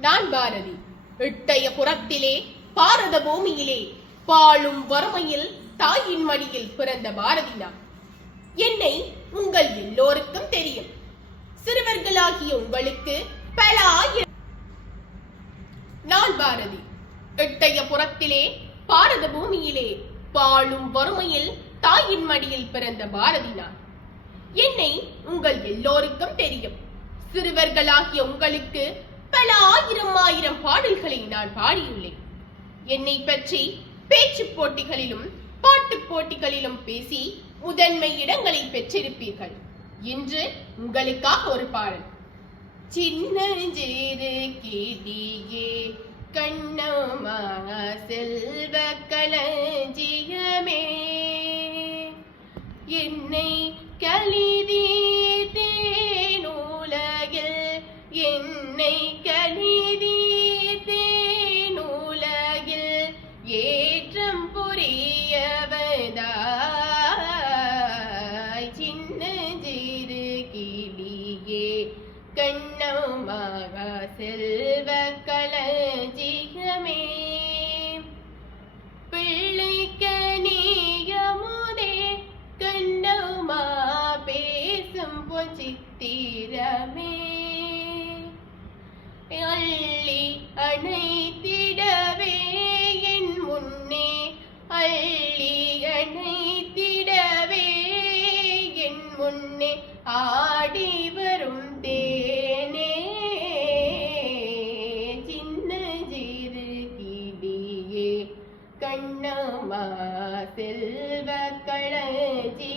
நான் பாரதி. இட்டைய புறத்திலே பாரத பூமியிலே பாழும் வறுமையில் தாயின் மடியில் பிறந்த பாரதி நான். என்னை உங்கள் எல்லோருக்கும் தெரியும். சிறுவர்களாகிய உங்களுக்கு பல ஆயிரம். நான் பாரதி. எட்டய புறத்திலே பாரத பூமியிலே பாழும் வறுமையில் தாயின் மடியில் பிறந்த பாரதி நான். என்னை உங்கள் எல்லோருக்கும் தெரியும். சிறுவர்களாகிய உங்களுக்கு பல ஆயிரம் ஆயிரம் பாடல்களை நான் பாடியுள்ளேன். என்னை பற்றி பேச்சு போட்டிகளிலும் பாட்டு போட்டிகளிலும் பேசி முதன்மை இடங்களை பெற்றிருப்பீர்கள். இன்று உங்களுக்காக ஒரு பாடல். சின்னஞ்சிறு கிளியே கண்ணம்மா செல்வ களஞ்சியமே என்னை நூலகில் என்னை ஏற்றம் புரியவதாய் சின்னஞ்சிறு கிளியே கண்ணமாக செல்வ களஞ்சியமே பிள்ளைக்க நீயமுதே கண்டவுமா பேசும் பொச்சித்திரமே அள்ளி அணைத்திடவே முன்னே ஆடி வரும் தேனே. சின்ன சிறு கிளியே கண்ணமா செல்வ களஞ்சி